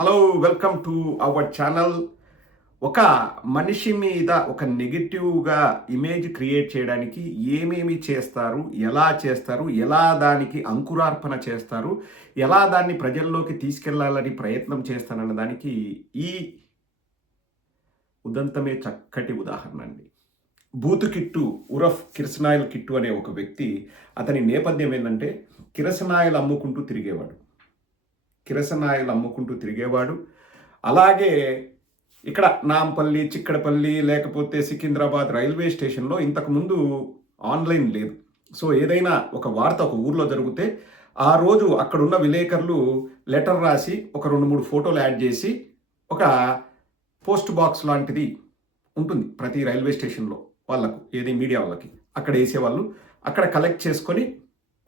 Hello welcome to our channel. ఒక మనిషి మీద ఒక నెగిటివ్గా ఇమేజ్ క్రియేట్ చేయడానికి ఏమేమి చేస్తారు, ఎలా దానికి అంకురార్పణ చేస్తారు, ఎలా దాన్ని ప్రజల్లోకి తీసుకెళ్లాలని ప్రయత్నం చేస్తారన్న దానికి ఈ ఉదంతమే చక్కటి ఉదాహరణ అండి. బూతు కిట్టు ఉరఫ్ కిరసనాయిల్ కిట్టు అనే ఒక వ్యక్తి, అతని నేపథ్యం ఏంటంటే కిరసనాయిల్ అమ్ముకుంటూ తిరిగేవాడు. అలాగే ఇక్కడ నాంపల్లి, చిక్కడపల్లి లేకపోతే సికింద్రాబాద్ రైల్వే స్టేషన్లో ఇంతకుముందు ఆన్లైన్ లేదు. సో ఏదైనా ఒక వార్త ఒక ఊర్లో జరిగితే ఆ రోజు అక్కడున్న విలేకరులు లెటర్ రాసి ఒక 2-3 ఫోటోలు యాడ్ చేసి ఒక పోస్ట్ బాక్స్ లాంటిది ఉంటుంది ప్రతి రైల్వే స్టేషన్లో వాళ్ళకు, ఏది మీడియా వాళ్ళకి అక్కడ వేసేవాళ్ళు. అక్కడ కలెక్ట్ చేసుకొని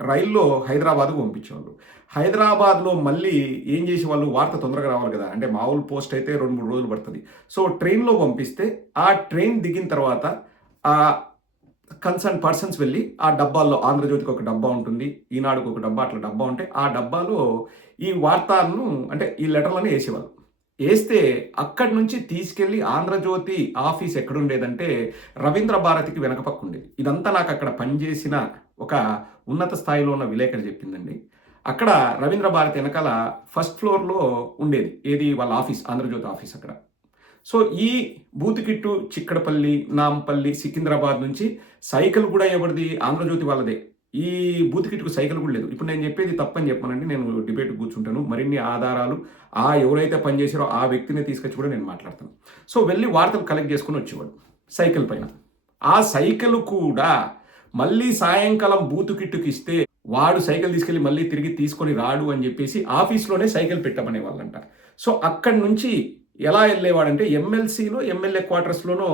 రైల్లో హైదరాబాద్కు పంపించేవాళ్ళు. హైదరాబాద్లో మళ్ళీ ఏం చేసేవాళ్ళు, వార్త తొందరగా రావాలి కదా, అంటే మామూలు పోస్ట్ అయితే 2-3 రోజులు పడుతుంది. సో ట్రైన్లో పంపిస్తే ఆ ట్రైన్ దిగిన తర్వాత ఆ కన్సర్న్ పర్సన్స్ వెళ్ళి ఆ డబ్బాల్లో, ఆంధ్రజ్యోతికి ఒక డబ్బా ఉంటుంది, ఈనాడుకు ఒక డబ్బా, అట్లా డబ్బా ఉంటే ఆ డబ్బాలో ఈ వార్తలను అంటే ఈ లెటర్లను వేసేవాళ్ళు. వేస్తే అక్కడి నుంచి తీసుకెళ్ళి ఆంధ్రజ్యోతి ఆఫీస్ ఎక్కడుండేదంటే రవీంద్ర భారతికి వెనక పక్క ఉండేది. ఇదంతా నాకు అక్కడ పనిచేసిన ఒక ఉన్నత స్థాయిలో ఉన్న విలేకరు చెప్పిందండి. అక్కడ రవీంద్ర భారతి వెనకాల ఫస్ట్ ఫ్లోర్లో ఉండేది ఏది వాళ్ళ ఆఫీస్, ఆంధ్రజ్యోతి ఆఫీస్ అక్కడ. సో ఈ బూతుకిట్టు చిక్కడపల్లి, నాంపల్లి, సికింద్రాబాద్ నుంచి సైకిల్ కూడా ఎవరిది, ఆంధ్రజ్యోతి వాళ్ళదే. ఈ బూతుకిట్టుకు సైకిల్ కూడా లేదు. ఇప్పుడు నేను చెప్పేది తప్పని చెప్పానండి, నేను డిబేట్ కూర్చుంటాను. మరిన్ని ఆధారాలు ఎవరైతే పనిచేసారో ఆ వ్యక్తిని తీసుకొచ్చి కూడా నేను మాట్లాడతాను. సో వెళ్ళి వార్తలు కలెక్ట్ చేసుకుని వచ్చేవాడు సైకిల్ పైన. ఆ సైకిల్ కూడా మళ్ళీ సాయంకాలం బూతుకిట్టుకి ఇస్తే వాడు సైకిల్ తీసుకెళ్ళి మళ్ళీ తిరిగి తీసుకొని రాడు అని చెప్పేసి ఆఫీస్లోనే సైకిల్ పెట్టమనే వాళ్ళంట. సో అక్కడి నుంచి ఎలా వెళ్ళేవాడంటే ఎమ్మెల్సీలో, ఎమ్మెల్యే క్వార్టర్స్లోనో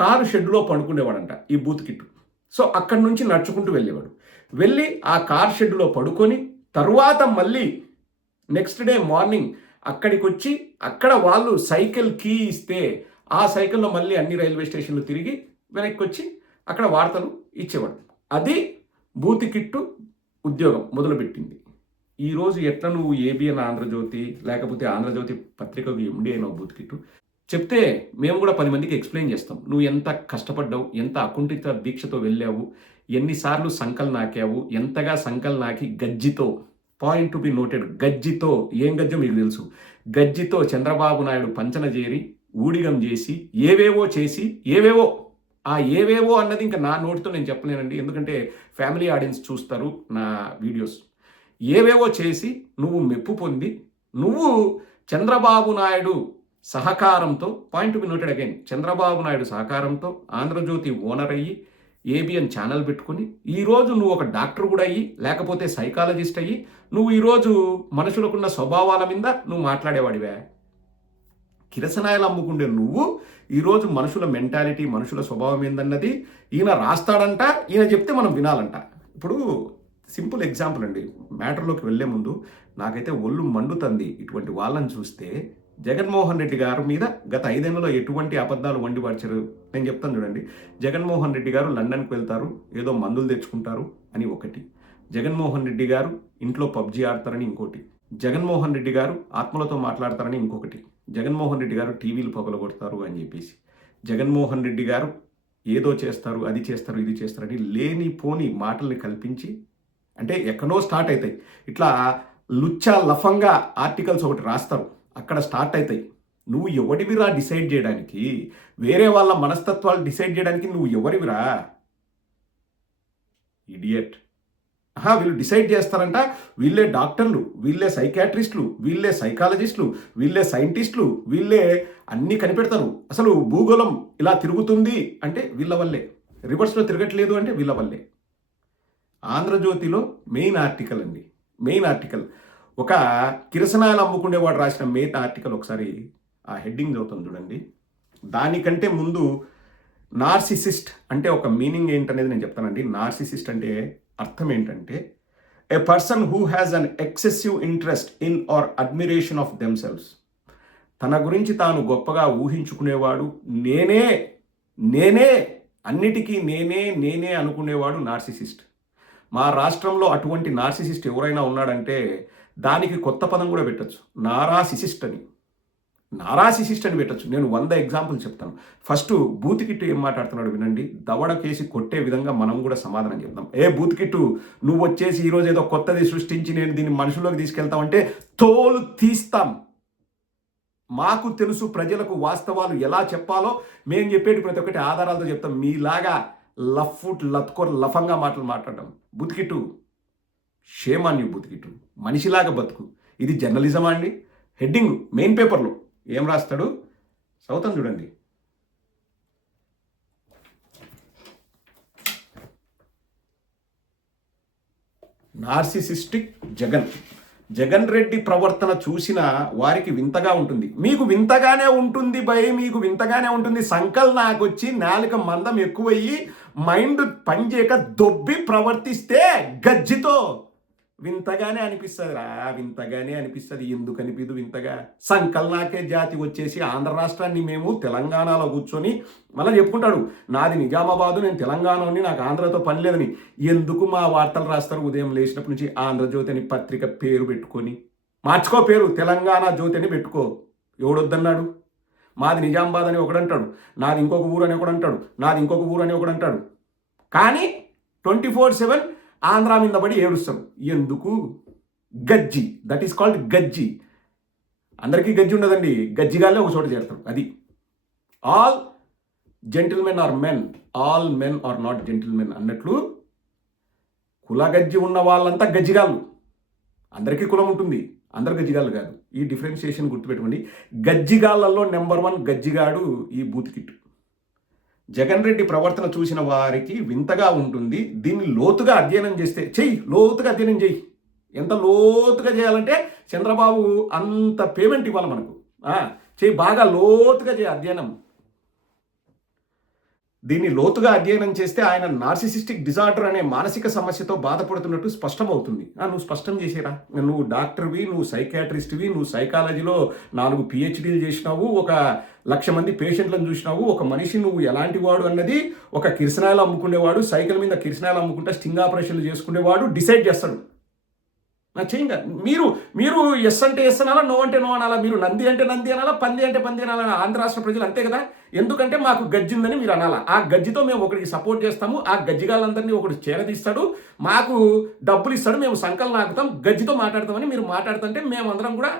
కారు షెడ్లో పడుకునేవాడంట ఈ బూతుకిట్టు. సో అక్కడి నుంచి నడుచుకుంటూ వెళ్ళేవాడు. వెళ్ళి ఆ కార్ షెడ్లో పడుకొని తరువాత మళ్ళీ నెక్స్ట్ డే మార్నింగ్ అక్కడికి వచ్చి అక్కడ వాళ్ళు సైకిల్ కీ ఇస్తే ఆ సైకిల్లో మళ్ళీ అన్ని రైల్వే స్టేషన్లు తిరిగి వెనక్కి వచ్చి అక్కడ వార్తలు ఇచ్చేవాడు. అది బూతికిట్టు ఉద్యోగం మొదలుపెట్టింది. ఈరోజు ఎట్లా నువ్వు ఏబిఎన్ ఆంధ్రజ్యోతి లేకపోతే ఆంధ్రజ్యోతి పత్రికకు ఎండి అయినావు బూతికిట్టు చెప్తే మేము కూడా 10 మందికి ఎక్స్ప్లెయిన్ చేస్తాం. నువ్వు ఎంత కష్టపడ్డావు, ఎంత అకుంఠిత దీక్షతో వెళ్ళావు, ఎన్నిసార్లు సంకల్ నాకావు, ఎంతగా సంకల్ నాకి గజ్జితో, పాయింట్ టు బి నోటెడ్, గజ్జితో, ఏం గజ్జో మీకు తెలుసు, గజ్జితో చంద్రబాబు నాయుడు పంచన చేరి ఊడిగం చేసి ఏవేవో ఆ ఏవేవో అన్నది ఇంకా నా నోటితో నేను చెప్పలేనండి, ఎందుకంటే ఫ్యామిలీ ఆడియన్స్ చూస్తారు నా వీడియోస్. ఏవేవో చేసి నువ్వు మెప్పు పొంది నువ్వు చంద్రబాబు నాయుడు సహకారంతో, point to be noted again, Chandrababu Naidu సహకారంతో ఆంధ్రజ్యోతి ఓనర్ అయ్యి ఏబిఎన్ ఛానల్ పెట్టుకుని ఈరోజు నువ్వు ఒక డాక్టర్ కూడా అయ్యి లేకపోతే సైకాలజిస్ట్ అయ్యి నువ్వు ఈరోజు మనుషులకున్న స్వభావాల మీద నువ్వు మాట్లాడేవాడివే. కిరసనాయిలు అమ్ముకుండే నువ్వు ఈరోజు మనుషుల మెంటాలిటీ, మనుషుల స్వభావం ఏందన్నది ఈయన రాస్తాడంట, ఈయన చెప్తే మనం వినాలంట. ఇప్పుడు సింపుల్ ఎగ్జాంపుల్ అండి, మ్యాటర్లోకి వెళ్లే ముందు నాకైతే ఒళ్ళు మండుతుంది ఇటువంటి వాళ్ళని చూస్తే. జగన్మోహన్ రెడ్డి గారి మీద గత 5 ఏళ్లలో ఎటువంటి అబద్ధాలు వండిపరిచారు నేను చెప్తాను చూడండి. జగన్మోహన్ రెడ్డి గారు లండన్కి వెళ్తారు, ఏదో మందులు తెచ్చుకుంటారు అని ఒకటి. జగన్మోహన్ రెడ్డి గారు ఇంట్లో పబ్జీ ఆడతారని ఇంకోటి. జగన్మోహన్ రెడ్డి గారు ఆత్మలతో మాట్లాడతారని ఇంకొకటి. జగన్మోహన్ రెడ్డి గారు టీవీలు పగలగొడతారు అని చెప్పేసి. జగన్మోహన్ రెడ్డి గారు ఏదో చేస్తారు, అది చేస్తారు, ఇది చేస్తారని లేనిపోని మాటల్ని కల్పించి, అంటే ఎక్కడో స్టార్ట్ అవుతాయి ఇట్లా లుచ్చా లఫంగా ఆర్టికల్స్ ఒకటి రాస్తారు, అక్కడ స్టార్ట్ అవుతాయి. నువ్వు ఎవడివిరా డిసైడ్ చేయడానికి, వేరే వాళ్ళ మనస్తత్వాలు డిసైడ్ చేయడానికి నువ్వు ఎవరివిరా ఇడియట్. వీళ్ళు డిసైడ్ చేస్తారంట, వీళ్ళే డాక్టర్లు, వీళ్ళే సైకాట్రిస్టులు, వీళ్ళే సైకాలజిస్టులు, వీళ్ళే సైంటిస్టులు, వీళ్ళే అన్నీ కనిపెడతారు. అసలు భూగోళం ఇలా తిరుగుతుంది అంటే వీళ్ళ వల్లే, రివర్స్లో తిరగట్లేదు అంటే వీళ్ళ వల్లే. ఆంధ్రజ్యోతిలో మెయిన్ ఆర్టికల్ అండి, మెయిన్ ఆర్టికల్ ఒక కిరసనాయిలు అమ్ముకునేవాడు రాసిన మెయిన్ ఆర్టికల్. ఒకసారి ఆ హెడ్డింగ్ చదువుతాం చూడండి. దానికంటే ముందు నార్సిసిస్ట్ అంటే ఒక మీనింగ్ ఏంటనేది నేను చెప్తానండి. నార్సిసిస్ట్ అంటే అర్థం ఏంటంటే a person who has an excessive interest in or admiration of themselves. తన గురించి తాను గొప్పగా ఊహించుకునేవాడు, నేనే అన్నిటికీ నేనే అనుకునేవాడు నార్సిసిస్ట్. మా రాష్ట్రంలో అటువంటి నార్సిసిస్ట్ ఎవరైనా ఉన్నాడంటే దానికి కొత్త పదం కూడా పెట్టచ్చు, నారాసిసిస్ట్ అని. నారాసిసిస్ట్ అని పెట్టచ్చు. నేను 100 ఎగ్జాంపుల్ చెప్తాను. ఫస్ట్ బూత్ కిట్టు ఏం మాట్లాడుతున్నాడు వినండి. దవడ కేసి కొట్టే విధంగా మనం కూడా సమాధానం చెప్తాం. బూత్ కిట్టు, నువ్వు వచ్చేసి ఈరోజు ఏదో కొత్తది సృష్టించి నేను దీన్ని మనుషుల్లోకి తీసుకెళ్తామంటే తోలు తీస్తాం. మాకు తెలుసు ప్రజలకు వాస్తవాలు ఎలా చెప్పాలో. మేము చెప్పేటి ప్రతి ఒక్కటి ఆధారాలతో చెప్తాం. మీలాగా లఫ్ఫుట్ లత్కోర్ లఫంగా మాటలు మాట్లాడటం. బుతికిట్టు, షేమ్ ఆన్ యూ బుతికిట్టు. మనిషిలాగా బతుకు. ఇది జర్నలిజమా అండి? హెడ్డింగ్ మెయిన్ పేపర్లో ఏం రాస్తాడు చదువుతాం చూడండి. నార్సిసిస్టిక్ జగన్ రెడ్డి ప్రవర్తన చూసిన వారికి వింతగా ఉంటుంది. మీకు వింతగానే ఉంటుంది మీకు వింతగానే ఉంటుంది. సంకల్ నాకొచ్చి నాలుక మందం ఎక్కువయ్యి మైండ్ పనిచేయక దొబ్బి ప్రవర్తిస్తే గజ్జితో వింతగానే అనిపిస్తుంది వింతగానే అనిపిస్తుంది. ఎందుకు అనిపిదు వింతగా? సంకల్నాకే జాతి వచ్చేసి ఆంధ్ర రాష్ట్రాన్ని మేము తెలంగాణలో కూర్చొని మళ్ళీ చెప్పుకుంటాడు, నాది నిజామాబాదు, నేను తెలంగాణని, నాకు ఆంధ్రతో పని లేదని. ఎందుకు మా వార్తలు రాస్తారు? ఉదయం లేచినప్పటి నుంచి ఆంధ్రజ్యోతి అని పత్రిక పేరు పెట్టుకొని మార్చుకో, పేరు తెలంగాణ జ్యోతి అని పెట్టుకో. ఎవడొద్దన్నాడు? మాది నిజామాబాద్ అని ఒకడంటాడు, నాది ఇంకొక ఊరు అని ఒకడంటాడు, నాది ఇంకొక ఊరు అని ఒకడంటాడు. కానీ 24/7 ఆంధ్ర మీద పడి ఏడుస్తాం. ఎందుకు? గజ్జి. దట్ ఈస్ కాల్డ్ గజ్జి. అందరికీ గజ్జి ఉండదండి. గజ్జిగాలే ఒక చోట చేరుతాం. అది all gentlemen are men, all men are not gentlemen అన్నట్లు కుల గజ్జి ఉన్న వాళ్ళంతా గజ్జిగాళ్ళు. అందరికీ కులం ఉంటుంది, అందరు గజ్జిగాళ్ళు కాదు. ఈ డిఫరెన్షియేషన్ గుర్తుపెట్టుకోండి. గజ్జిగాళ్ళల్లో నెంబర్ 1 గజ్జిగాడు ఈ బూత్ కిట్టు. జగన్ రెడ్డి ప్రవర్తన చూసిన వారికి వింతగా ఉంటుంది. దీన్ని లోతుగా అధ్యయనం చేస్తే లోతుగా అధ్యయనం చెయ్యి. ఎంత లోతుగా చేయాలంటే చంద్రబాబు అంత పేమెంట్ ఇవ్వాలి మనకు. బాగా లోతుగా చేయ అధ్యయనం. దీన్ని లోతుగా అధ్యయనం చేస్తే ఆయన నార్సిసిస్టిక్ డిజార్డర్ అనే మానసిక సమస్యతో బాధపడుతున్నట్టు స్పష్టమవుతుంది. నువ్వు స్పష్టం చేసేరా? నువ్వు డాక్టర్వి, నువ్వు సైకాట్రిస్ట్వి, నువ్వు సైకాలజీలో 4 PhDలు చేసినావు, 1,00,000 మంది పేషెంట్లను చూసినావు. ఒక మనిషి నువ్వు ఎలాంటి వాడు అన్నది ఒక కిరసనాయలు అమ్ముకునేవాడు, సైకిల్ మీద కిరసనాయలు అమ్ముకుంటా స్టింగ్ ఆపరేషన్లు చేసుకునేవాడు డిసైడ్ చేస్తాడు. చేయండి. మీరు ఎస్ అంటే ఎస్ అనాలా, నో అంటే నో అనాలా, మీరు నంది అంటే నంది అనాలా, పంది అంటే పంది అనాలా. ఆంధ్ర రాష్ట్ర ప్రజలు అంతే కదా. ఎందుకంటే మాకు గజ్జి ఉందని మీరు అనాలా. ఆ గజ్జితో మేము ఒకరికి సపోర్ట్ చేస్తాము. ఆ గజ్జిగాళ్ళందరినీ ఒకటి చేరదీస్తాడు, మాకు డబ్బులు ఇస్తాడు, మేము సంకల్ నాకుతాం, గజ్జితో మాట్లాడతామని మీరు మాట్లాడుతుంటే మేమందరం కూడా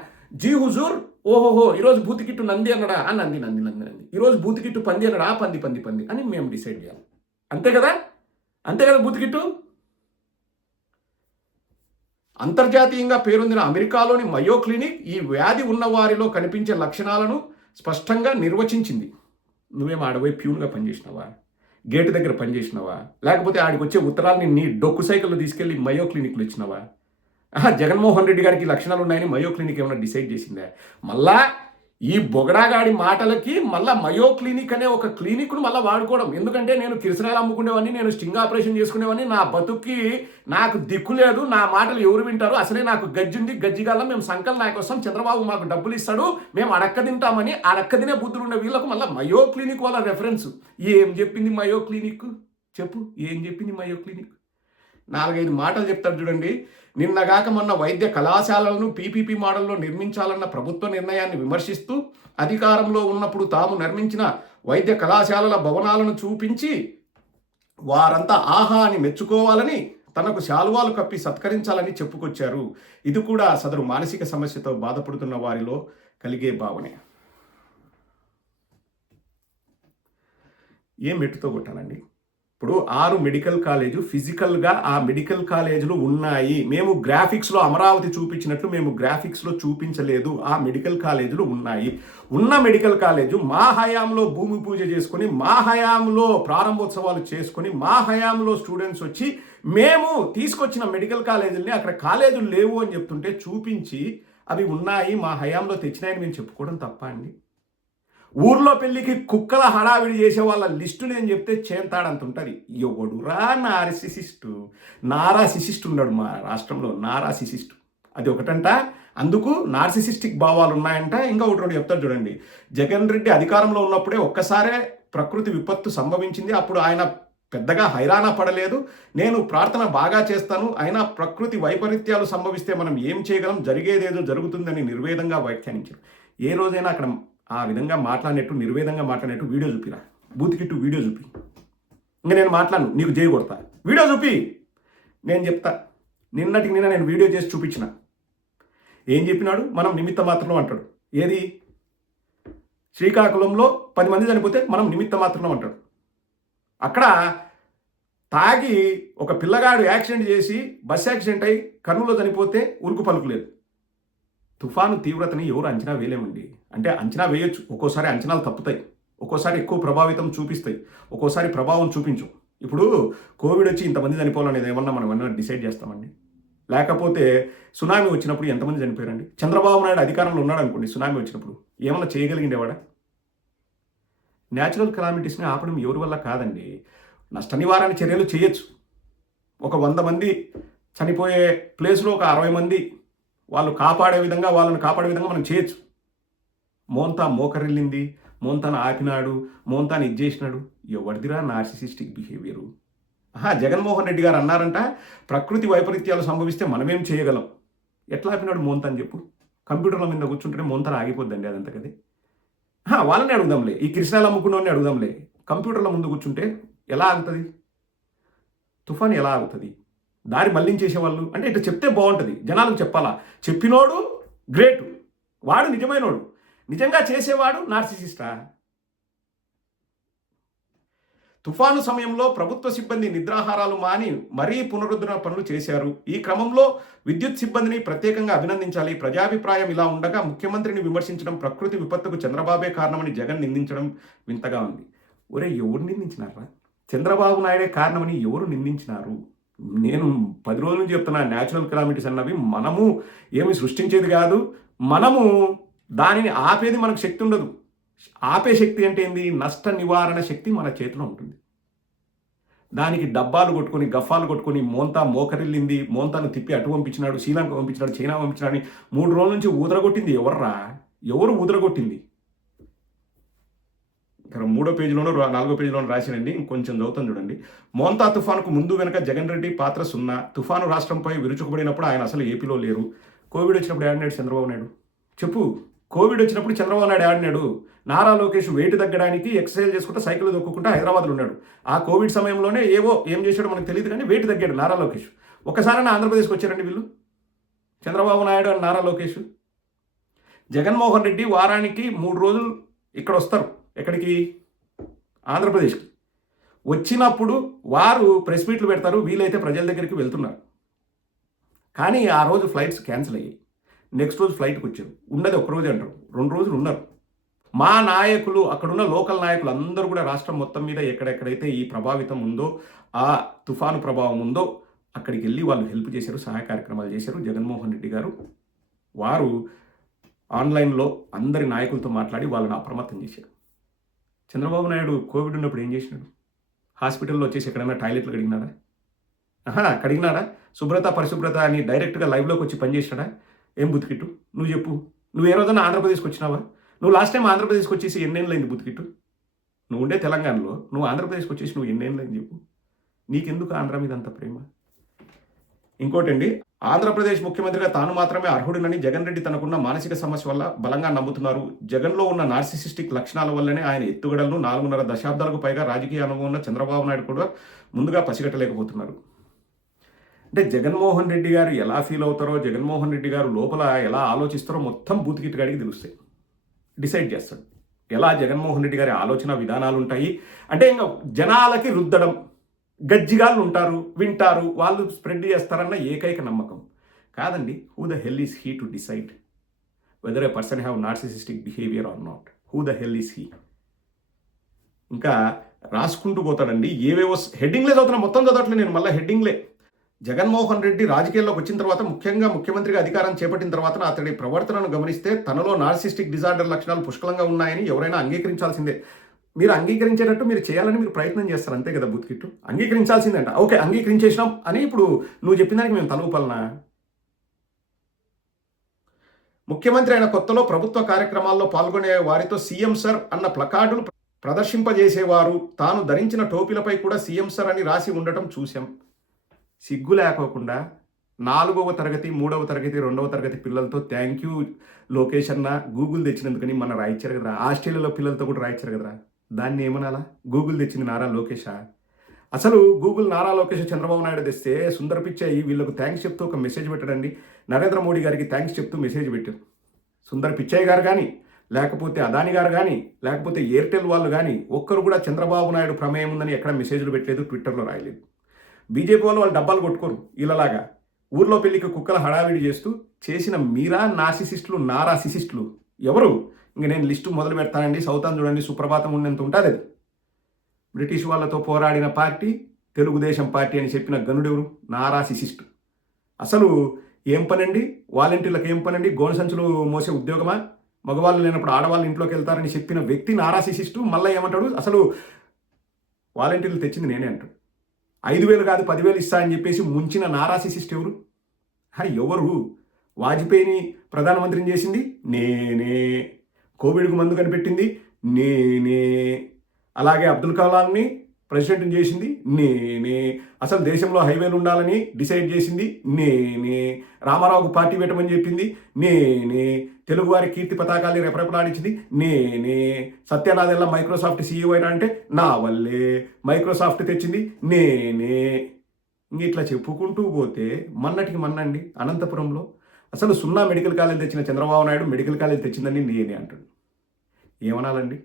జీ హుజూర్, ఓహోహో ఈరోజు బూతికిట్టు నంది అన్నాడా, నంది నంది నంది నంది, ఈరోజు బూతికిట్టు పంది అన్నాడా, పంది పంది పంది అని మేము డిసైడ్ చేయాలి. అంతే కదా బూతికిట్టు. అంతర్జాతీయంగా పేరొందిన అమెరికాలోని మయో క్లినిక్ ఈ వ్యాధి ఉన్న వారిలో కనిపించే లక్షణాలను స్పష్టంగా నిర్వచించింది. నువ్వేమో ఆడపోయి ప్యూన్గా పనిచేసినావా? గేటు దగ్గర పనిచేసినావా? లేకపోతే ఆడికి వచ్చే ఉత్తరాలని నీ డొక్కు సైకిల్లో తీసుకెళ్ళి మయో క్లినిక్లో ఇచ్చినావా? జగన్మోహన్ రెడ్డి గారికి లక్షణాలు ఉన్నాయని మయో క్లినిక్ ఏమైనా డిసైడ్ చేసిందా? మళ్ళా ఈ బొగడాగాడి మాటలకి మళ్ళీ మయో క్లినిక్ అనే ఒక క్లినిక్ను మళ్ళీ వాడుకోవడం. ఎందుకంటే నేను కిరసనాయలు అమ్ముకునేవాడిని, నేను స్టింగ్ ఆపరేషన్ చేసుకునేవాడిని, నా బతుక్కి నాకు దిక్కు లేదు, నా మాటలు ఎవరు వింటారు, అసలే నాకు గజ్జింది, గజ్జిగాల మేము సంకల్ నాయకు వస్తాం, చంద్రబాబు మాకు డబ్బులు ఇస్తాడు, మేము అడక్క తింటామని అడక్క తినే బుద్ధులు ఉన్న వీళ్ళకు మళ్ళీ మయో క్లినిక్ వాళ్ళ రెఫరెన్స్. ఏం చెప్పింది మయో క్లినిక్? చెప్పు, ఏం చెప్పింది మయో క్లినిక్? 4-5 మాటలు చెప్తాడు చూడండి. నిన్నగాక మొన్న వైద్య కళాశాలలను PPP మోడల్లో నిర్మించాలన్న ప్రభుత్వ నిర్ణయాన్ని విమర్శిస్తూ అధికారంలో ఉన్నప్పుడు తాము నిర్మించిన వైద్య కళాశాలల భవనాలను చూపించి వారంతా ఆహా అని మెచ్చుకోవాలని, తనకు శాలువాలు కప్పి సత్కరించాలని చెప్పుకొచ్చారు. ఇది కూడా సదరు మానసిక సమస్యతో బాధపడుతున్న వారిలో కలిగే భావనే. ఏం మెట్టుతో కొట్టానండి? ఇప్పుడు 6 మెడికల్ కాలేజు ఫిజికల్గా ఆ మెడికల్ కాలేజీలు ఉన్నాయి. మేము గ్రాఫిక్స్లో అమరావతి చూపించినట్లు మేము గ్రాఫిక్స్లో చూపించలేదు. ఆ మెడికల్ కాలేజీలు ఉన్నాయి. ఉన్న మెడికల్ కాలేజు మా హయాంలో భూమి పూజ చేసుకొని, మా హయాంలో ప్రారంభోత్సవాలు చేసుకొని, మా హయాంలో స్టూడెంట్స్ వచ్చి మేము తీసుకొచ్చిన మెడికల్ కాలేజీలని అక్కడ కాలేజీలు లేవు అని చెప్తుంటే చూపించి అవి ఉన్నాయి, మా హయాంలో తెచ్చినాయని మేము చెప్పుకోవడం తప్ప అండి? ఊర్లో పెళ్లికి కుక్కల హడావిడి చేసే వాళ్ళ లిస్టు నేను చెప్తే చేంతాడంత ఉంటుంది. ఎవడురా నారాసిసిస్ట్ ఉన్నాడు మా రాష్ట్రంలో, నారాసిసిస్ట్. అది ఒకటంట. అందుకు నార్సిసిస్టిక్ భావాలు ఉన్నాయంట. ఇంకా ఒకటి చెప్తాడు చూడండి. జగన్ రెడ్డి అధికారంలో ఉన్నప్పుడే ఒక్కసారే ప్రకృతి విపత్తు సంభవించింది. అప్పుడు ఆయన పెద్దగా హైరాణ పడలేదు. నేను ప్రార్థన బాగా చేస్తాను, అయినా ప్రకృతి వైపరీత్యాలు సంభవిస్తే మనం ఏం చేయగలం, జరిగేదేదో జరుగుతుందని నిర్వేదంగా వ్యాఖ్యానించారు. ఏ రోజైనా అక్కడ ఆ విధంగా మాట్లాడినట్టు, నిర్వేదంగా మాట్లాడినట్టు వీడియో చూపిరా. బూతికిట్టు వీడియో చూపి. ఇంకా నేను మాట్లాడను, నీకు జై కొడతా. వీడియో చూపి, నేను చెప్తా. నిన్నటికి నిన్న నేను వీడియో చేసి చూపించిన. ఏం చెప్పినాడు? మనం నిమిత్త మాత్రం అంటాడు. ఏది? శ్రీకాకుళంలో 10 మంది చనిపోతే మనం నిమిత్త మాత్రం అంటాడు. అక్కడ తాగి ఒక పిల్లగాడు యాక్సిడెంట్ చేసి బస్ యాక్సిడెంట్ అయి కర్నూలులో చనిపోతే ఉరుకు పలుకులేదు. తుఫాను తీవ్రతని ఎవరు అంచనా వేయలేమండి. అంటే అంచనా వేయొచ్చు, ఒక్కోసారి అంచనాలు తప్పుతాయి, ఒక్కోసారి ఎక్కువ ప్రభావితం చూపిస్తాయి, ఒక్కోసారి ప్రభావం చూపించు. ఇప్పుడు కోవిడ్ వచ్చి ఇంతమంది చనిపోవాలనేది మనం డిసైడ్ చేస్తామండి? లేకపోతే సునామీ వచ్చినప్పుడు ఎంతమంది చనిపోయారండి? చంద్రబాబు నాయుడు అధికారంలో ఉన్నాడు అనుకోండి, సునామీ వచ్చినప్పుడు ఏమన్నా చేయగలిగిండేవాడా? న్యాచురల్ కెలామిటీస్ని ఆపడం ఎవరి వల్ల కాదండి. నష్ట నివారణ చర్యలు చేయొచ్చు. ఒక 100 మంది చనిపోయే ప్లేస్లో ఒక 60 మంది వాళ్ళని కాపాడే విధంగా మనం చేయొచ్చు. మోంతా మోకరిల్లింది, మోంతాను ఆపినాడు, మోంతాను ఇది చేసినాడు. ఎవరిదిరా నార్సిసిస్టిక్ బిహేవియరు? జగన్మోహన్ రెడ్డి గారు అన్నారంట, ప్రకృతి వైపరీత్యాలు సంభవిస్తే మనమేం చేయగలం. ఎట్లా ఆపినాడు మోంతాను చెప్పు? కంప్యూటర్ల మీద కూర్చుంటేనే మోంతాను ఆగిపోద్దండి అదంతా కదే. వాళ్ళని అడుగుదాంలే, ఈ కృష్ణాలు అమ్ముకున్నోని అడుగుదాంలే. కంప్యూటర్ల ముందు కూర్చుంటే ఎలా ఆగుతుంది? తుఫాన్ ఎలా ఆగుతుంది? దారి మళ్లించేసేవాళ్ళు అంటే ఇట్లా చెప్తే బాగుంటుంది, జనాలకు చెప్పాలా. చెప్పినోడు గ్రేటు, వాడు నిజమైనోడు. నిజంగా చేసేవాడు నార్సిసిస్టా? తుఫాను సమయంలో ప్రభుత్వ సిబ్బంది నిద్రాహారాలు మాని మరీ పునరుద్ధరణ పనులు చేశారు. ఈ క్రమంలో విద్యుత్ సిబ్బందిని ప్రత్యేకంగా అభినందించాలి. ప్రజాభిప్రాయం ఇలా ఉండగా ముఖ్యమంత్రిని విమర్శించడం, ప్రకృతి విపత్తుకు చంద్రబాబే కారణమని జగన్ నిందించడం వింతగా ఉంది. ఒరే, ఎవరు నిందించినారా? చంద్రబాబు నాయుడే కారణమని ఎవరు నిందించినారు? నేను 10 రోజుల నుంచి చెప్తున్నా, న్యాచురల్ కెలామిటీస్ అన్నవి మనము ఏమి సృష్టించేది కాదు, మనము దానిని ఆపేది మనకు శక్తి ఉండదు. ఆపే శక్తి అంటే ఏంది? నష్ట నివారణ శక్తి మన చేతిలో ఉంటుంది. దానికి డబ్బాలు కొట్టుకొని, గఫాలు కొట్టుకొని, మోంతా మోకరిల్లింది, మోంతాను తిప్పి అటు పంపించినాడు, శ్రీలంక పంపించినాడు, చైనా పంపించినాడు, 3 రోజుల నుంచి ఊదరగొట్టింది ఎవర్రా? ఎవరు ఊదరగొట్టింది? ఇక్కడ 3వ పేజీలోనూ 4వ పేజీలోనూ రాసినండి, ఇంకొంచెం చదువుతాను చూడండి. మోంతా తుఫానుకు ముందు వెనక జగన్ రెడ్డి పాత్ర సున్నా. తుఫాను రాష్ట్రంపై విరుచుకుపడినప్పుడు ఆయన అసలు ఏపీలో లేరు. కోవిడ్ వచ్చినప్పుడు ఏడనాడు చంద్రబాబు నాయుడు? చెప్పు. కోవిడ్ వచ్చినప్పుడు చంద్రబాబు నాయుడు ఏడనాడు? నారా లోకేష్ వెయిట్ తగ్గడానికి ఎక్సర్సైజ్ చేసుకుంటూ సైకిల్ దొక్కుంటూ హైదరాబాద్లో ఉన్నాడు. ఆ కోవిడ్ సమయంలోనే ఏం చేశాడో మనకు తెలియదు, కానీ వెయిట్ తగ్గాడు నారా లోకేష్. ఒక్కసారైనా ఆంధ్రప్రదేశ్కి వచ్చారండి వీళ్ళు? చంద్రబాబు నాయుడు అని నారా లోకేష్. జగన్మోహన్ రెడ్డి వారానికి 3 రోజులు ఇక్కడ వస్తారు. ఎక్కడికి? ఆంధ్రప్రదేశ్కి. వచ్చినప్పుడు వారు ప్రెస్ మీట్లు పెడతారు, వీలైతే ప్రజల దగ్గరికి వెళ్తున్నారు. కానీ ఆ రోజు ఫ్లైట్స్ క్యాన్సిల్ అయ్యాయి. నెక్స్ట్ రోజు ఫ్లైట్కి వచ్చారు. ఉన్నది 1 రోజు అంటారు, 2 రోజులు ఉన్నారు. మా నాయకులు, అక్కడున్న లోకల్ నాయకులు అందరూ కూడా రాష్ట్రం మొత్తం మీద ఎక్కడెక్కడైతే ఈ ప్రభావితం ఉందో, ఆ తుఫాను ప్రభావం ఉందో అక్కడికి వెళ్ళి వాళ్ళు హెల్ప్ చేశారు, సహాయ కార్యక్రమాలు చేశారు. జగన్మోహన్ రెడ్డి గారు వారు ఆన్లైన్లో అందరి నాయకులతో మాట్లాడి వాళ్ళని అప్రమత్తం చేశారు. చంద్రబాబు నాయుడు కోవిడ్ ఉన్నప్పుడు ఏం చేసినాడు? హాస్పిటల్లో వచ్చేసి ఎక్కడైనా టాయిలెట్లు కడిగినాడా? కడిగినాడా? శుభ్రత పరిశుభ్రత అని డైరెక్ట్గా లైవ్లోకి వచ్చి పనిచేసినాడా? ఏం బుతికిట్టు? నువ్వు చెప్పు. నువ్వు ఏ రోజైనా ఆంధ్రప్రదేశ్కి వచ్చినావా? నువ్వు లాస్ట్ టైం ఆంధ్రప్రదేశ్కి వచ్చేసి ఎన్నేళ్ళైంది బుతికిట్టు? నువ్వు ఉండే తెలంగాణలో నువ్వు ఆంధ్రప్రదేశ్కి వచ్చేసి నువ్వు ఎన్నేళ్ళైంది చెప్పు. నీకెందుకు ఆంధ్ర మీద అంత ప్రేమ? ఇంకోటండి, ఆంధ్రప్రదేశ్ ముఖ్యమంత్రిగా తాను మాత్రమే అర్హుడినని జగన్ రెడ్డి తనకున్న మానసిక సమస్య వల్ల బలంగా నమ్ముతున్నారు. జగన్లో ఉన్న నార్సిసిస్టిక్ లక్షణాల వల్లనే ఆయన ఎత్తుగడలను 4.5 దశాబ్దాలకు పైగా రాజకీయ అనుభవం ఉన్న చంద్రబాబు నాయుడు కూడా ముందుగా పసిగట్టలేకపోతున్నారు. అంటే జగన్మోహన్ రెడ్డి గారు ఎలా ఫీల్ అవుతారో, జగన్మోహన్ రెడ్డి గారు లోపల ఎలా ఆలోచిస్తారో మొత్తం బూతికిట్టు గాడికి తెలుస్తాయి. డిసైడ్ చేస్తాడు ఎలా జగన్మోహన్ రెడ్డి గారి ఆలోచన విధానాలు ఉంటాయి. అంటే ఇంకా జనాలకి రుద్దడం, గజ్జిగాళ్ళు ఉంటారు, వింటారు, వాళ్ళు స్ప్రెడ్ చేస్తారన్న ఏకైక నమ్మకం కాదండి. Who the hell is he to decide whether a person have narcissistic behaviour or not? Who the hell is he? ఇంకా రాసుకుంటూ పోతాడండి. ఏవేవో హెడ్డింగ్లే చదువుతున్నా, మొత్తం చదవట్లే నేను, మళ్ళీ హెడ్డింగ్లే. జగన్మోహన్ రెడ్డి రాజకీయాల్లోకి వచ్చిన తర్వాత, ముఖ్యంగా ముఖ్యమంత్రిగా అధికారం చేపట్టిన తర్వాత అతడి ప్రవర్తనను గమనిస్తే తనలో నార్సిస్టిక్ డిజార్డర్ లక్షణాలు పుష్కలంగా ఉన్నాయని ఎవరైనా అంగీకరించాల్సిందే. మీరు అంగీకరించేటట్టు మీరు చేయాలని మీరు ప్రయత్నం చేస్తారు, అంతే కదా బుత్కిట్టు? అంగీకరించాల్సిందంట. ఓకే, అంగీకరించేసినాం అని ఇప్పుడు నువ్వు చెప్పిన దానికి మేము తలూపాలనా? ముఖ్యమంత్రి అయిన కొత్తలో ప్రభుత్వ కార్యక్రమాల్లో పాల్గొనే వారితో సీఎం సర్ అన్న ప్లకార్డులు ప్రదర్శింపజేసేవారు. తాను ధరించిన టోపీలపై కూడా సీఎం సర్ అని రాసి ఉండటం చూశాం. సిగ్గు లేకోకుండా 4వ తరగతి, 3వ తరగతి, 2వ తరగతి పిల్లలతో థ్యాంక్ యూ లోకేష్ అన్న గూగుల్ తెచ్చినందుకని మన రాయించారు కదరా. ఆస్ట్రేలియాలో పిల్లలతో కూడా రాయించారు కదరా. దాన్ని ఏమనాలా? గూగుల్ తెచ్చింది నారా లోకేషా? అసలు గూగుల్ నారా లోకేష్ చంద్రబాబు నాయుడు తెస్తే సుందర పిచ్చాయి వీళ్ళకు థ్యాంక్స్ చెప్తూ ఒక మెసేజ్ పెట్టడండి. నరేంద్ర మోడీ గారికి థ్యాంక్స్ చెప్తూ మెసేజ్ పెట్టారు. సుందర పిచ్చయ్య గారు కానీ, లేకపోతే అదాని గారు కానీ, లేకపోతే ఎయిర్టెల్ వాళ్ళు కానీ ఒక్కరు కూడా చంద్రబాబు నాయుడు ప్రమేయం ఉందని ఎక్కడ మెసేజ్లు పెట్టలేదు, ట్విట్టర్లో రాయలేదు. బీజేపీ వాళ్ళు డబ్బాలు కొట్టుకోరు వీళ్ళలాగా. ఊర్లో పెళ్లికి కుక్కల హడావిడి చేస్తూ చేసిన మీరా నార్సిసిస్టులు, నారాసిసిస్టులు ఎవరు? ఇంక నేను లిస్టు మొదలు పెడతానండి. సౌతాన్ చూడండి, సుప్రభాతం ఉన్నంత ఉంటుంది అది. బ్రిటిష్ వాళ్ళతో పోరాడిన పార్టీ తెలుగుదేశం పార్టీ అని చెప్పిన గనుడెవరు? నారాసిసిస్టు. అసలు ఏం పనండి వాలంటీర్లకు? ఏం పనండి? గోను సంచులు మోసే ఉద్యోగమా? మగవాళ్ళు లేనప్పుడు ఆడవాళ్ళు ఇంట్లోకి వెళ్తారని చెప్పిన వ్యక్తి నారాసిసిస్టు. మళ్ళీ ఏమంటాడు? అసలు వాలంటీర్లు తెచ్చింది నేనే అంటాడు. 5,000 కాదు 10,000 ఇస్తా అని చెప్పేసి ముంచిన నారాసిసిస్ట్ ఎవరు? ఎవరు? వాజ్పేయిని ప్రధానమంత్రిని చేసింది నేనే. కోవిడ్కు మందు కనిపెట్టింది నేనే. అలాగే అబ్దుల్ కలాంని ప్రెసిడెంట్ని చేసింది నేనే. అసలు దేశంలో హైవేలు ఉండాలని డిసైడ్ చేసింది నేనే. రామారావుకు పార్టీ పెట్టమని చెప్పింది నేనే. తెలుగువారి కీర్తి పతాకాన్ని రెపరెపలాడించింది నేనే. సత్యనాదెల్లా మైక్రోసాఫ్ట్ సీఈఓ అయినా అంటే నా వల్లే. మైక్రోసాఫ్ట్ తెచ్చింది నేనే. ఇంక ఇట్లా చెప్పుకుంటూ పోతే మన్నటికి మన్నండి అనంతపురంలో అసలు సున్నా మెడికల్ కాలేజ్ తెచ్చిన చంద్రబాబు నాయుడు మెడికల్ కాలేజ్ తెచ్చిందని నేనే అంటాడు. ఏమనాలండి?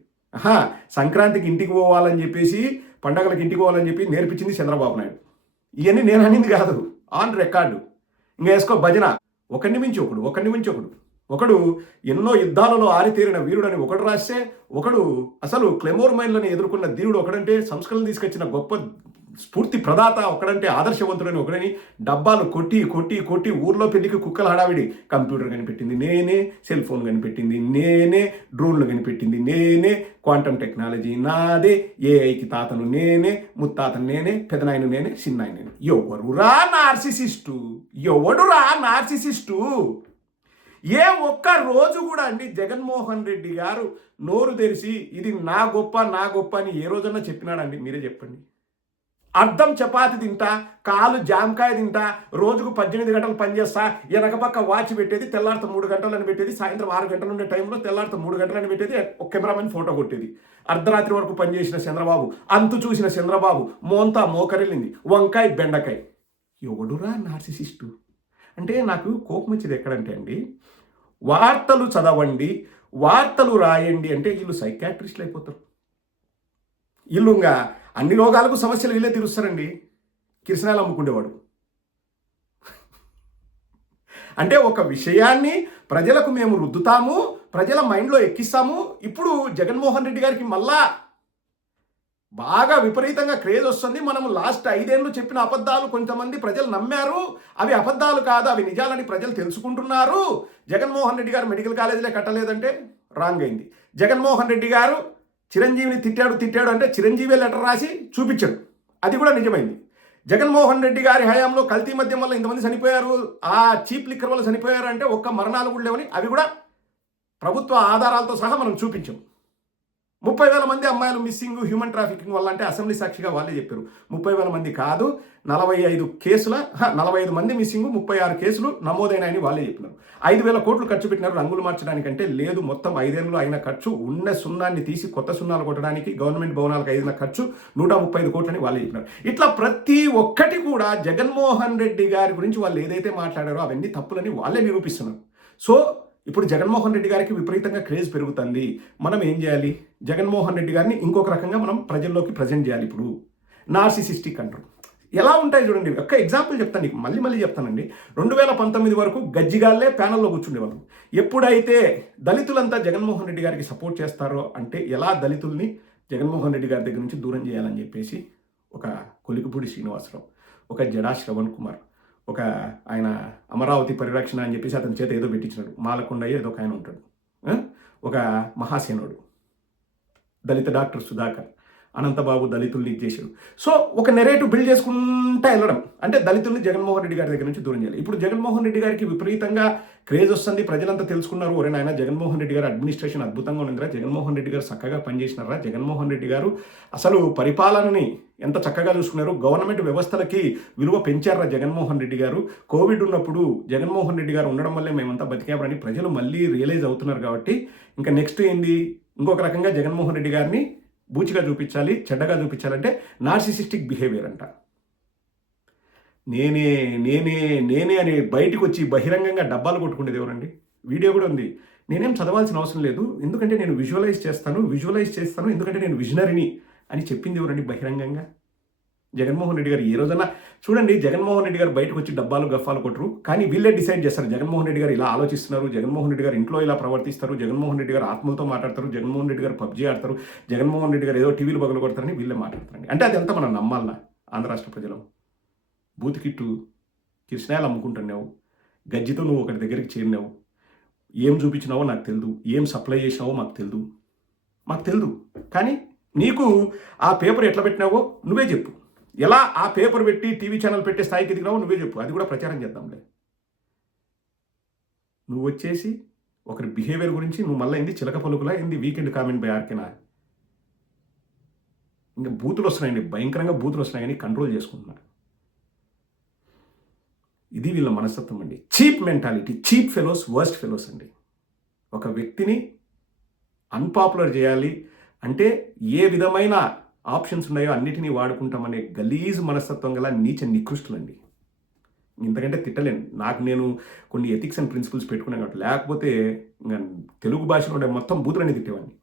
సంక్రాంతికి ఇంటికి పోవాలని చెప్పేసి, పండగలకు ఇంటికి పోవాలని చెప్పి నేర్పించింది చంద్రబాబు నాయుడు. ఇవన్నీ నేను అనింది కాదు, ఆన్ రికార్డు. ఇంకా వేసుకో భజన. ఒకరిని మించి ఒకడు. ఒకడు ఎన్నో యుద్ధాలలో ఆరితేరిన వీరుడని ఒకడు రాస్తే, ఒకడు అసలు క్లెమోర్ మైన్లను ఎదుర్కొన్న ధీరుడు ఒకడంటే, సంస్కరణ తీసుకొచ్చిన గొప్ప స్ఫూర్తి ప్రదాత ఒకడంటే, ఆదర్శవంతుడని ఒకడని డబ్బాలు కొట్టి ఊర్లో పెళ్లికి కుక్కల హడావిడి. కంప్యూటర్ కనిపెట్టింది నేనే, సెల్ ఫోన్ కనిపెట్టింది నేనే, డ్రోన్లు కనిపెట్టింది నేనే, క్వాంటమ్ టెక్నాలజీ నాదే, ఏఐకి తాతను నేనే, ముత్తాతను నేనే, పెదనాయను నేనే, చిన్నాయన నేనే. ఎవడురా నార్సిసిస్టు? ఏ ఒక్క రోజు కూడా అండి జగన్మోహన్ రెడ్డి గారు నోరు తెరిచి ఇది నా గొప్ప అని ఏ రోజన్నా చెప్పినాడండి? మీరే చెప్పండి. అర్థం చపాతి తింటా, కాలు జామకాయ తింటా, రోజుకు 18 గంటలు పనిచేస్తా, వెనక పక్క వాచ్ పెట్టేది, తెల్లారితో 3 గంటలు అని పెట్టేది, సాయంత్రం 6 గంటలు ఉండే టైంలో తెల్లారితో 3 గంటలు అని పెట్టేది, ఒక కెమెరామెన్ ఫోటో కొట్టేది. అర్ధరాత్రి వరకు పనిచేసిన చంద్రబాబు, అంతు చూసిన చంద్రబాబు, మోంతా మోకరిల్లింది, వంకాయ బెండకాయ. ఎవడురా నార్సిసిస్టు? అంటే నాకు కోపం వచ్చేది ఎక్కడంటే అండి, వార్తలు చదవండి, వార్తలు రాయండి అంటే వీళ్ళు సైకాట్రిస్టులు అయిపోతారు. వీళ్ళుగా అన్ని రోగాలకు సమస్యలు వీళ్ళే తీరుస్తారండి. కిరసనాయలు అమ్ముకుండేవాడు అంటే ఒక విషయాన్ని ప్రజలకు మేము రుద్దుతాము, ప్రజల మైండ్లో ఎక్కిస్తాము. ఇప్పుడు జగన్మోహన్ రెడ్డి గారికి మళ్ళా బాగా విపరీతంగా క్రేజ్ వస్తుంది. మనము లాస్ట్ 5 ఏళ్ళు చెప్పిన అబద్ధాలు కొంతమంది ప్రజలు నమ్మారు, అవి అబద్ధాలు కాదు, అవి నిజాలని ప్రజలు తెలుసుకుంటున్నారు. జగన్మోహన్ రెడ్డి గారు మెడికల్ కాలేజీలే కట్టలేదంటే రాంగ్ అయింది. జగన్మోహన్ రెడ్డి గారు చిరంజీవిని తిట్టాడు అంటే చిరంజీవి లెటర్ రాసి చూపించాడు, అది కూడా నిజమైంది. జగన్మోహన్ రెడ్డి గారి హయాంలో కల్తీ మద్యం వల్ల ఇంతమంది చనిపోయారు, ఆ చీప్ లిక్కర్ వల్ల చనిపోయారు అంటే ఒక్క మరణాలు కూడా లేవని అవి కూడా ప్రభుత్వ ఆధారాలతో సహా మనం చూపించాం. 30,000 మంది అమ్మాయిలు మిస్సింగ్ హ్యూమన్ ట్రాఫికింగ్ వల్ల అంటే అసెంబ్లీ సాక్షిగా వాళ్ళే చెప్పారు. 30,000 మంది కాదు, 45 మంది మిస్సింగ్, 36 కేసులు నమోదైనాయని వాళ్ళే చెప్పినారు. 5,000 కోట్లు ఖర్చు పెట్టినారు రంగులు మార్చడానికంటే, లేదు మొత్తం 5 ఏళ్ళు అయిన ఖర్చు, ఉన్న సున్నాన్ని తీసి కొత్త సున్నాలు కొట్టడానికి గవర్నమెంట్ భవనాలకు అయిన ఖర్చు 135 కోట్లని వాళ్ళే చెప్పినారు. ఇట్లా ప్రతి ఒక్కటి కూడా జగన్మోహన్ రెడ్డి గారి గురించి వాళ్ళు ఏదైతే మాట్లాడారో అవన్నీ తప్పులని వాళ్ళే నిరూపిస్తున్నారు. సో ఇప్పుడు జగన్మోహన్ రెడ్డి గారికి విపరీతంగా క్రేజ్ పెరుగుతుంది. మనం ఏం చేయాలి? జగన్మోహన్ రెడ్డి గారిని ఇంకొక రకంగా మనం ప్రజల్లోకి ప్రజెంట్ చేయాలి. ఇప్పుడు నార్సిసిస్టిక్ అంటారు. ఎలా ఉంటాయి చూడండి, ఒక్క ఎగ్జాంపుల్ చెప్తాను నీకు, మళ్ళీ చెప్తానండి. 2019 వరకు గజ్జిగాళ్ళే ప్యానల్లో కూర్చుండేవాళ్ళు. ఎప్పుడైతే దళితులంతా జగన్మోహన్ రెడ్డి గారికి సపోర్ట్ చేస్తారో అంటే ఎలా దళితుల్ని జగన్మోహన్ రెడ్డి గారి దగ్గర నుంచి దూరం చేయాలని చెప్పేసి ఒక కొలికిపూడి శ్రీనివాసరావు, ఒక జడా శ్రవణ్ కుమార్, ఒక ఆయన అమరావతి పరిరక్షణ అని చెప్పేసి అతని చేత ఏదో పెట్టించినాడు, మాలకొండయ్య ఏదో ఒక ఆయన ఉంటాడు, ఒక మహాసేనుడు, దళిత డాక్టర్ సుధాకర్, అనంతబాబు దళితుల్ని ఇచ్చేసాడు. సో ఒక నెరేటివ్ బిల్డ్ చేసుకుంటా వెళ్ళడం, అంటే దళితుల్ని జగన్మోహన్ రెడ్డి గారి దగ్గర నుంచి దూరం చేయాలి. ఇప్పుడు జగన్మోహన్ రెడ్డి గారికి విపరీతంగా క్రేజ్ వస్తుంది, ప్రజలంతా తెలుసుకున్నారు, ఒరే నాయన జగన్మోహన్ రెడ్డి గారు అడ్మినిస్ట్రేషన్ అద్భుతంగా ఉందిరా, జగన్మోహన్ రెడ్డి గారు చక్కగా పనిచేసినారా, జగన్మోహన్ రెడ్డి గారు అసలు పరిపాలనని ఎంత చక్కగా చూసుకున్నారు, గవర్నమెంట్ వ్యవస్థలకి విలువ పెంచారా జగన్మోహన్ రెడ్డి గారు, కోవిడ్ ఉన్నప్పుడు జగన్మోహన్ రెడ్డి గారు ఉండడం వల్లే మేమంతా బతికామని ప్రజలు మళ్ళీ రియలైజ్ అవుతున్నారు. కాబట్టి ఇంకా నెక్స్ట్ ఏంది, ఇంకొక రకంగా జగన్మోహన్ రెడ్డి గారిని బూచిగా చూపించాలి, చెడ్డగా చూపించాలంటే నార్సిసిస్టిక్ బిహేవియర్ అంట. నేనే నేనే నేనే అని బయటకు వచ్చి బహిరంగంగా డబ్బాలు కొట్టుకునేది ఎవరండి? వీడియో కూడా ఉంది. నేనేం చదవాల్సిన అవసరం లేదు, ఎందుకంటే నేను విజువలైజ్ చేస్తాను, ఎందుకంటే నేను విజనరీని అని చెప్పింది ఎవరండి బహిరంగంగా? జగన్మోహన్ రెడ్డి గారు ఏ రోజన్నా చూడండి, జగన్మోహన్ రెడ్డి గారు బయటకు వచ్చి డబ్బాలు గఫాలు కొట్టరు, కానీ వీళ్ళే డిసైడ్ చేస్తారు జగన్మోహన్ రెడ్డి గారు ఇలా ఆలోచిస్తున్నారు, జగన్మోహన్ రెడ్డి గారు ఇంట్లో ఇలా ప్రవర్తిస్తారు, జగన్మోహన్ రెడ్డి గారు ఆత్మలతో మాట్లాడతారు, జగన్మోహన్ రెడ్డి గారు పబ్జీ ఆడతారు, జగన్మోహన్ రెడ్డి గారు ఏదో టీవీలు పగలు కొడతారని వీళ్ళే మాట్లాడతారండి. అంటే అది ఎంత మనం నమ్మాలన్నా? ఆంధ్ర రాష్ట్ర ప్రజలు బూత్ కిట్టు కిరసనాయలు అమ్ముకుంటున్నావు, గజ్జితో నువ్వు ఒకటి దగ్గరికి చేరినావు, ఏం చూపించినావో నాకు తెలియదు, ఏం సప్లై చేసినావో మాకు తెలియదు, కానీ నీకు ఆ పేపర్ ఎట్లా పెట్టినావో నువ్వే చెప్పు, ఎలా ఆ పేపర్ పెట్టి టీవీ ఛానల్ పెట్టే స్థాయికి ఎదిగినావో నువ్వే చెప్పు, అది కూడా ప్రచారం చేద్దాంలే. నువ్వు వచ్చేసి ఒకరి బిహేవియర్ గురించి నువ్వు మళ్ళీ ఏంది చిలక పలుకులా ఏంది వీకెండ్ కామెంట్ బై ఆర్కేనా? ఇంకా బూతులు వస్తున్నాయండి, భయంకరంగా బూతులు వస్తున్నాయి, కానీ కంట్రోల్ చేసుకుంటున్నారు. ఇది వీళ్ళ మనస్తత్వం అండి. Cheap mentality, cheap fellows, worst fellows అండి. ఒక వ్యక్తిని అన్పాపులర్ చేయాలి అంటే ఏ విధమైన ఆప్షన్స్ ఉన్నాయో అన్నిటినీ వాడుకుంటామనే గలీజ్ మనస్తత్వం గల నీచ నికృష్టులండి. ఇంతకంటే తిట్టలేను. నేను కొన్ని ఎథిక్స్ అండ్ ప్రిన్సిపల్స్ పెట్టుకున్నాను కాబట్టి, లేకపోతే ఇంకా తెలుగు భాషలో మొత్తం బూతులని తిట్టేవాడిని.